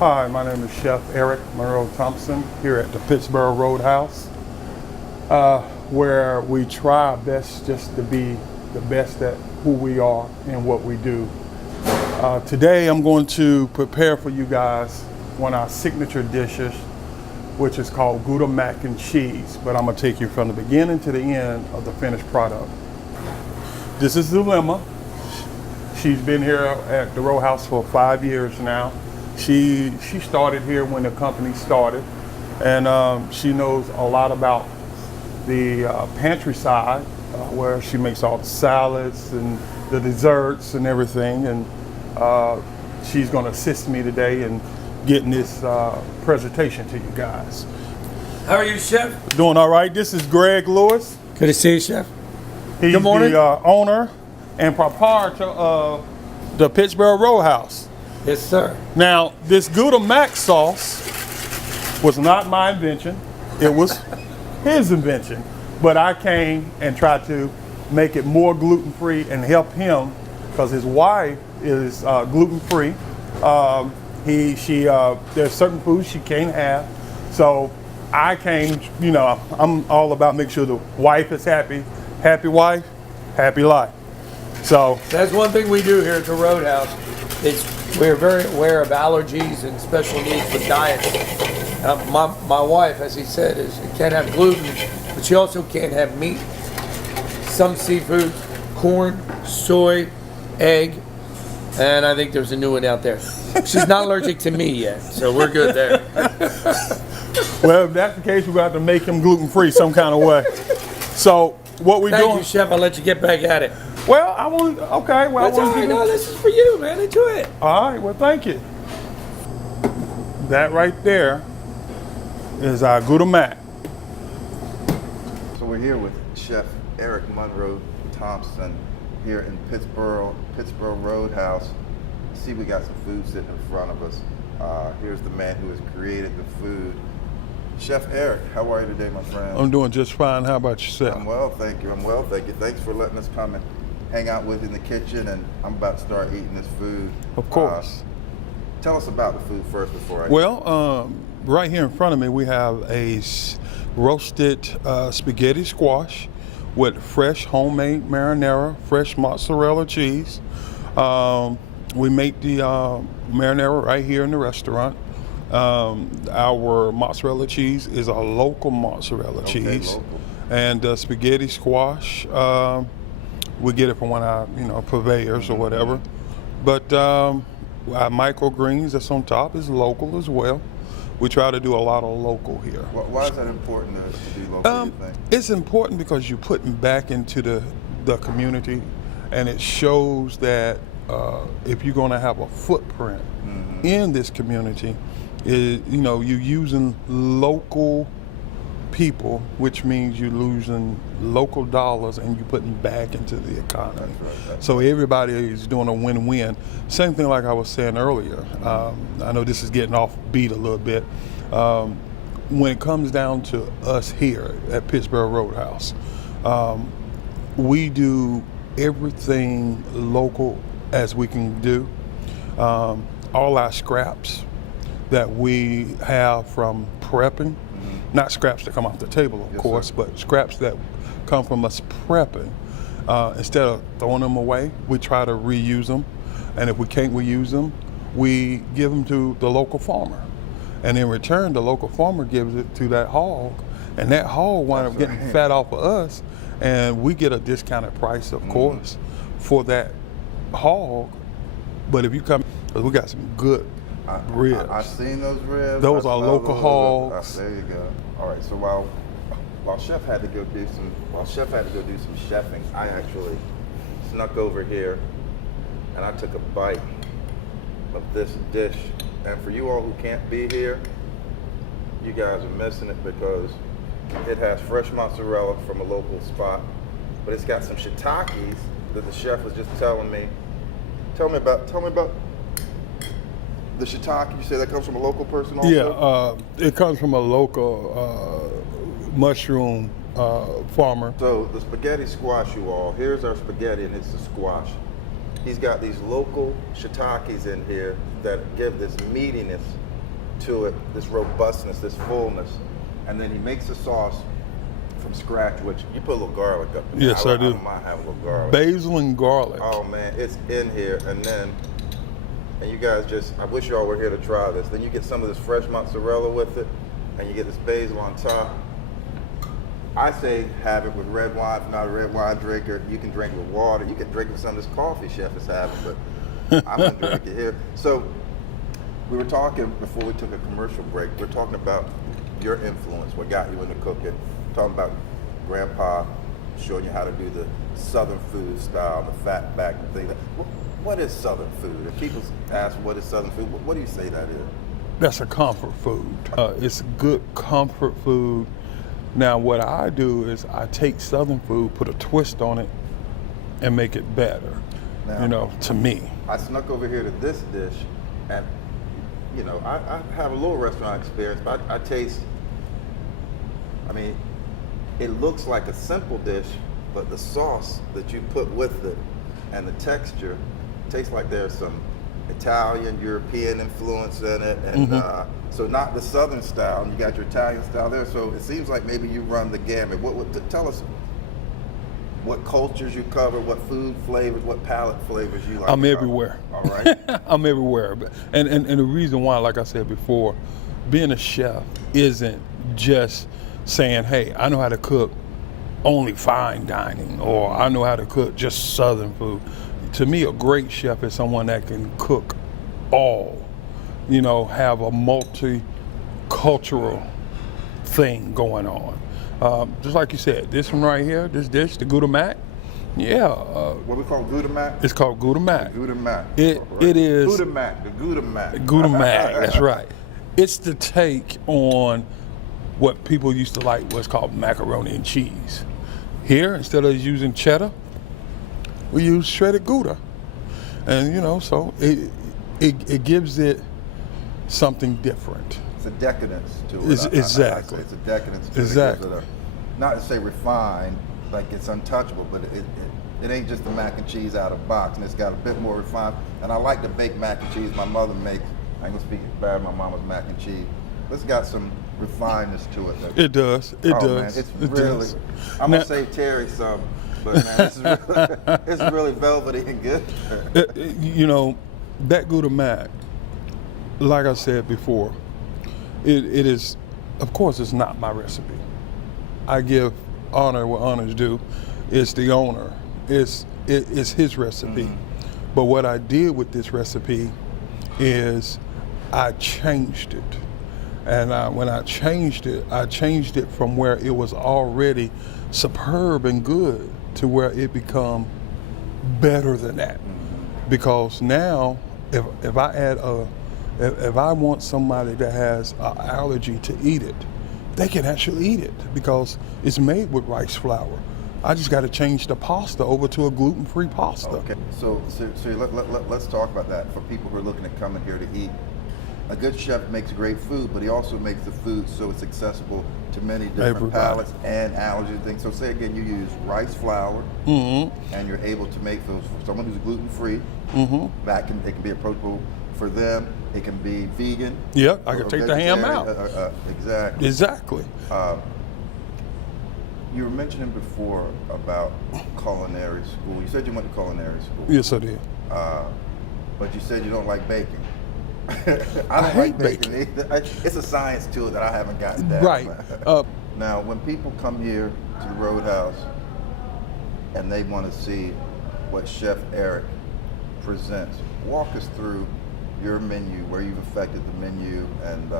Hi, my name is Chef Eric Monroe Thompson here at the PIttsboro Roadhouse, where we try our best just to be the best at who we are and what we do. Today I'm going to prepare for you guys one of our signature dishes, which is called Gouda mac and cheese, but I'm gonna take you from the beginning to the end of the finished product. This is Zulema. She's been here at the Roadhouse for 5 years now. She started here when the company started, and she knows a lot about the pantry side, where she makes all the salads and the desserts and everything. And she's going to assist me today in getting this presentation to you guys. How are you, Chef? Doing all right. This is Greg Lewis. Good to see you, Chef. He's Good morning. the owner and proprietor of the PIttsboro Roadhouse. Yes, sir. Now, this Gouda mac sauce was not my invention. It was his invention. But I came and tried to make it more gluten-free and help him, because his wife is gluten-free. There's certain foods she can't have. So I came, I'm all about making sure the wife is happy. Happy wife, happy life. So that's one thing we do here at the Roadhouse. We're very aware of allergies and special needs with diets. My wife, as he said, can't have gluten, but she also can't have meat, some seafood, corn, soy, egg, and I think there's a new one out there. She's not allergic to me yet, so we're good there. Well, if that's the case, we're going to have to make him gluten-free some kind of way. So what we're doing... Thank you, Chef. I'll let you get back at it. Well, I want to... Okay, well, That's I want all right. to... No, this is for you, man. Enjoy it. All right, well, thank you. That right there is our Gouda mac. So we're here with Chef Eric Monroe Thompson here in Pittsboro Roadhouse. See, we got some food sitting in front of us. Here's the man who has created the food. Chef Eric, how are you today, my friend? I'm doing just fine. How about yourself? I'm well, thank you. Thanks for letting us come and hang out with you in the kitchen, and I'm about to start eating this food. Of course. Tell us about the food first before I eat. Well, right here in front of me, we have a roasted spaghetti squash with fresh homemade marinara, fresh mozzarella cheese. We make the marinara right here in the restaurant. Our mozzarella cheese is a local mozzarella cheese. Local. And spaghetti squash, we get it from one of our purveyors or whatever. But our microgreens that's on top is local as well. We try to do a lot of local here. Why is that important to be local, you think? It's important because you're putting back into the community, and it shows that if you're going to have a footprint in this community, you're using local people, which means you're losing local dollars and you're putting back into the economy. That's right. So everybody is doing a win-win. Same thing like I was saying earlier. I know this is getting off beat a little bit. When it comes down to us here at PIttsboro Roadhouse, we do everything local as we can do. All our scraps that we have from prepping, not scraps that come off the table, of course, sir. but scraps that come from us prepping. Instead of throwing them away, we try to reuse them. And if we can't reuse them, we give them to the local farmer. And in return, the local farmer gives it to that hog, and that hog winds up getting fat off of us, and we get a discounted price, of course, for that hog. But if you come, because we got some good ribs. I've seen those ribs. Those are local hogs. There you go. All right. So while Chef had to go do some chefing, I actually snuck over here and I took a bite of this dish. And for you all who can't be here, you guys are missing it because it has fresh mozzarella from a local spot, but it's got some shiitakes that the chef was just telling me. Tell me about the shiitake. You say that comes from a local person also? Yeah, it comes from a local mushroom farmer. So the spaghetti squash, you all, here's our spaghetti and it's the squash. He's got these local shiitakes in here that give this meatiness to it, this robustness, this fullness. And then he makes the sauce from scratch, which you put a little garlic up in there. Yes, I do. I don't mind having a little garlic. Basil and garlic. Oh man, it's in here. And you guys just, I wish y'all were here to try this. Then you get some of this fresh mozzarella with it, and you get this basil on top. I say have it with red wine. If you're not a red wine drinker, you can drink it with water. You can drink it with some of this coffee Chef is having, but I'm gonna drink it here. So we were talking before we took a commercial break. We were talking about your influence, what got you into cooking. Talking about Grandpa showing you how to do the Southern food style, the fat back and things. What is Southern food? If people ask what is Southern food, what do you say that is? That's a comfort food. It's good comfort food. Now, what I do is I take Southern food, put a twist on it, and make it better. Now, to me. I snuck over here to this dish, and I have a little restaurant experience, but I taste. I mean, it looks like a simple dish, but the sauce that you put with it and the texture tastes like there's some Italian, European influence in it, and so not the Southern style. And you got your Italian style there, so it seems like maybe you run the gamut. Tell us what cultures you cover, what food flavors, what palate flavors you like. I'm everywhere. All right. I'm everywhere, and the reason why, like I said before, being a chef isn't just saying, hey, I know how to cook only fine dining, or I know how to cook just Southern food. To me, a great chef is someone that can cook all, have a multicultural thing going on. Just like you said, this one right here, this dish, the Gouda Mac, what we call Gouda Mac? It's called Gouda Mac. Gouda Mac. It is Gouda Mac, the Gouda Mac. Gouda Mac, that's right. It's the take on what people used to like, what's called macaroni and cheese. Here, instead of using cheddar, we use shredded Gouda. And so it gives it something different. It's a decadence to it. Exactly. It's a decadence to exactly. it. Not to say refined, like it's untouchable, but it ain't just the mac and cheese out of box, and it's got a bit more refined. And I like the baked mac and cheese my mother makes. I ain't gonna speak bad of my mama's mac and cheese. It's got some refinedness to it. It does. It does. Man, it's really. I'm gonna save Terry some, but man, it's really velvety and good. That Gouda Mac, like I said before, it is, of course, it's not my recipe. I give honor where honor's due. It's the owner. It's his recipe. But what I did with this recipe is I changed it. And when I changed it from where it was already superb and good to where it become better than that. Because now, if I add if I want somebody that has an allergy to eat it, they can actually eat it because it's made with rice flour. I just got to change the pasta over to a gluten-free pasta. Okay, so let's talk about that for people who are looking at coming here to eat. A good chef makes great food, but he also makes the food so it's accessible to many different palates and allergy things. So say again, you use rice flour, and you're able to make those for someone who's gluten-free. It can be approachable for them. It can be vegan. Yep, I can take the ham out. Exactly. Exactly. You were mentioning before about culinary school. You said you went to culinary school. Yes, I did. But you said you don't like baking. I don't hate like baking either. It's a science to it that I haven't gotten down. Right. Now, when people come here to the Roadhouse and they want to see what Chef Eric presents, walk us through your menu, where you've affected the menu, and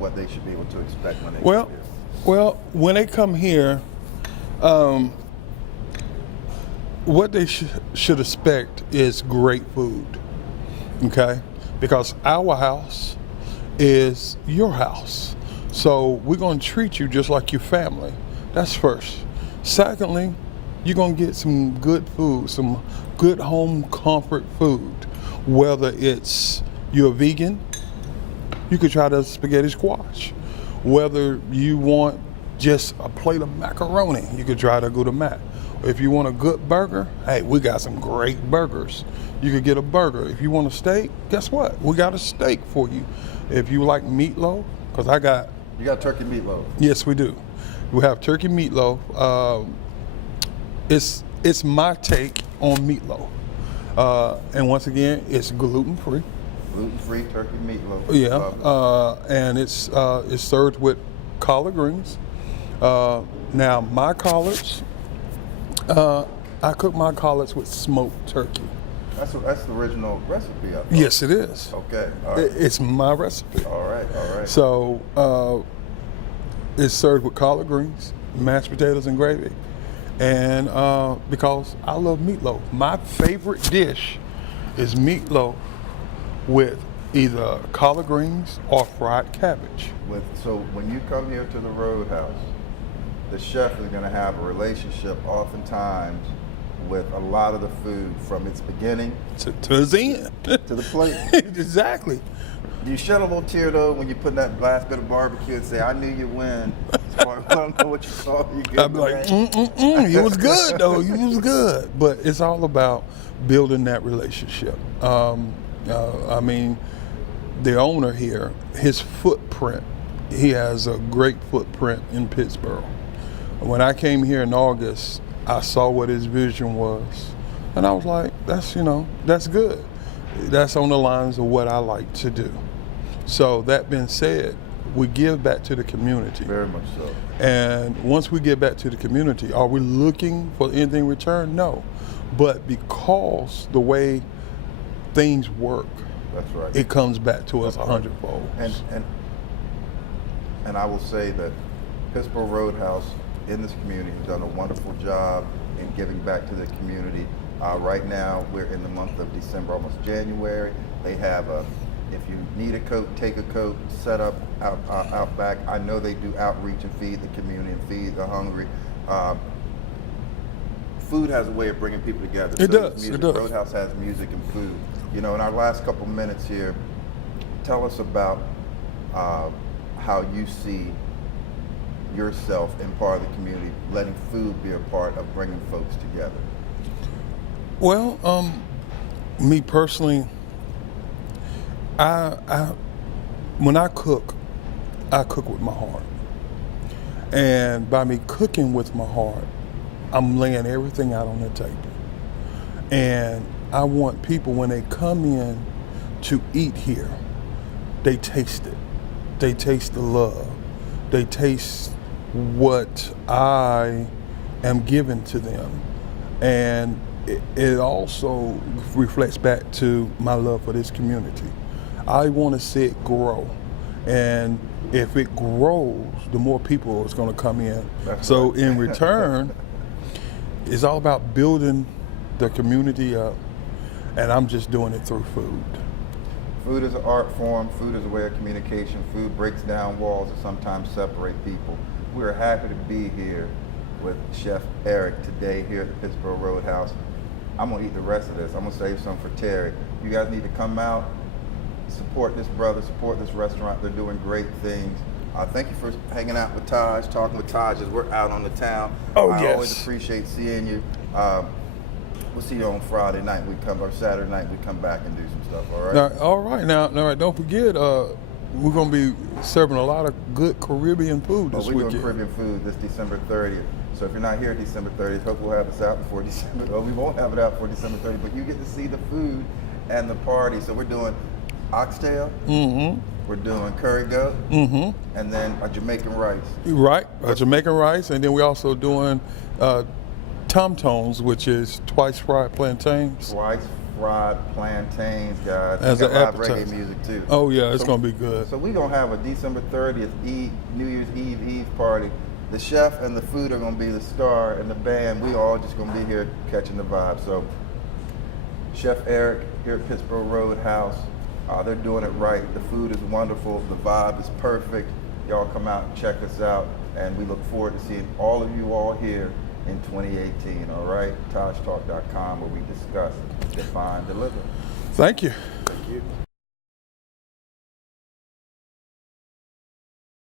what they should be able to expect when they come here. Well, when they come here, what they should expect is great food, okay? Because our house is your house. So we're gonna treat you just like your family. That's first. Secondly, you're gonna get some good food, some good home comfort food. Whether it's you're a vegan, you could try the spaghetti squash. Whether you want just a plate of macaroni, you could try the Gouda Mac. If you want a good burger, hey, we got some great burgers. You could get a burger. If you want a steak, guess what? We got a steak for you. If you like meatloaf, because You got turkey meatloaf. yes, we do. We have turkey meatloaf. It's my take on meatloaf. And once again, it's gluten-free. Gluten-free turkey meatloaf. Yeah, and it's served with collard greens. Now, my collards, I cook my collards with smoked turkey. That's the original recipe, I thought. Yes, it is. Okay. All right. It's my recipe. All right. So it's served with collard greens, mashed potatoes, and gravy. And because I love meatloaf, my favorite dish is meatloaf with either collard greens or fried cabbage. So when you come here to the Roadhouse, the chef is going to have a relationship oftentimes with a lot of the food from its beginning To the end. to the plate. Exactly. Do you shed a little tear though when you put that last bit of barbecue and say, "I knew you'd win"? So I don't know what you saw. You good? I'm like, it was good though. It was good. But it's all about building that relationship. I mean, the owner here, his footprint, he has a great footprint in Pittsboro. When I came here in August, I saw what his vision was. And I was like, that's good. That's on the lines of what I like to do. So that being said, we give back to the community. Very much so. And once we get back to the community, are we looking for anything in return? No. But because the way things work, That's right. it comes back to us 100-fold. And I will say that PIttsboro Roadhouse in this community has done a wonderful job in giving back to the community. Right now, we're in the month of December, almost January. They have if you need a coat, take a coat, set up out back. I know they do outreach and feed the community and feed the hungry. Food has a way of bringing people together. It does. Music. It does. Roadhouse has music and food. In our last couple minutes here, tell us about how you see yourself in part of the community, letting food be a part of bringing folks together. Well, me personally, when I cook with my heart. And by me cooking with my heart, I'm laying everything out on the table. And I want people, when they come in to eat here, they taste it. They taste the love. They taste what I am giving to them. And it also reflects back to my love for this community. I want to see it grow. And if it grows, the more people is going to come in. That's so right. in return, it's all about building the community up. And I'm just doing it through food. Food is an art form. Food is a way of communication. Food breaks down walls that sometimes separate people. We're happy to be here with Chef Eric today here at the PIttsboro Roadhouse. I'm going to eat the rest of this. I'm going to save some for Terry. You guys need to come out, support this brother, support this restaurant. They're doing great things. Thank you for hanging out with Taj, talking with Taj as we're out on the town. I always appreciate seeing you. We'll see you on Friday night. Or Saturday night. We come back and do some stuff. All right. All right. Now, don't forget, we're going to be serving a lot of good Caribbean food this we're weekend. doing Caribbean food this December 30th. So if you're not here December 30th, hope we'll have this out before December. Well, we won't have it out before December 30th, but you get to see the food and the party. So we're doing oxtail. Mm-hmm. We're doing curry goat. Mm-hmm. And then a Jamaican rice. Right, Jamaican rice, and then we're also doing tom-toms, which is twice fried plantains. Twice fried plantains, guys. As We an got live appetizer. reggae music too. Oh yeah, it's gonna be good. So we're gonna have a December 30th New Year's Eve party. The chef and the food are gonna be the star, and the band, we all just gonna be here catching the vibe. So Chef Eric here at PIttsboro Roadhouse, they're doing it right. The food is wonderful, the vibe is perfect. Y'all come out and check us out, and we look forward to seeing all of you all here in 2018, all right? TajTalk.com, where we discuss, define, deliver. Thank you. Thank you.